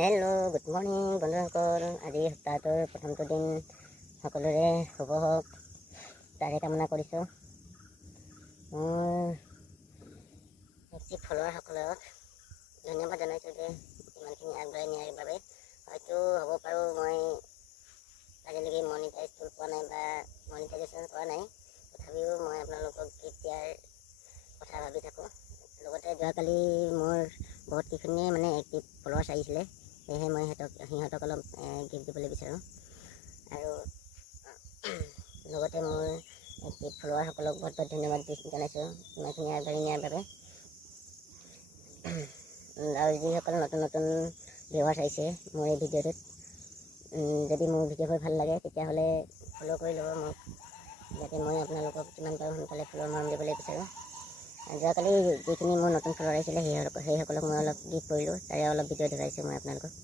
Hello' good morning বন্ধুসকল। আজি সপ্তাহটোৰ প্ৰথমটো দিন সকলোৰে শুভ হওক তাৰে কামনা কৰিছোঁ। মোৰ এক্টিভ ফলোৱাৰসকলক ধন্যবাদ জনাইছোঁ যে ইমানখিনি আগবঢ়াই নিয়াৰ বাবে। হয়তো হ'ব পাৰোঁ মই আজিলৈকে মনিটাইজ পোৱা নাই বা মনিটাইজেশ্যন কৰা নাই, তথাপিও মই আপোনালোকক গিফ্ট দিয়াৰ কথা ভাবি থাকোঁ। লগতে যোৱাকালি মোৰ বহুত কেইখিনিয়ে মানে এক্টিভ ফলোৱাৰ্ছ আহিছিলে, সেয়েহে মই সিহঁতক অলপ গিফ্ট দিবলৈ বিচাৰোঁ। আৰু লগতে মোৰ এক্টিভ ফলোৱাৰসকলক বহুত বহুত ধন্যবাদ জনাইছোঁ ইমানখিনি আগবাঢ়ি নিয়াৰ বাবে। আৰু যিসকল নতুন নতুন ভিউৱাৰ্ছ আহিছে মোৰ এই ভিডিঅ'টোত, যদি মোৰ ভিডিঅ'বোৰ ভাল লাগে তেতিয়াহ'লে ফ'ল' কৰি ল'ব মোক, যাতে মই আপোনালোকক যিমান পাৰোঁ সোনকালে ফ'ল' মৰম দিবলৈ বিচাৰোঁ। যোৱাকালি যিখিনি মোৰ নতুন ফলোৱাৰ আহিছিলে সেইসকলক মই অলপ গিফ্ট কৰিলোঁ, তাৰে অলপ ভিডিঅ' দেখুৱাইছোঁ মই আপোনালোকক।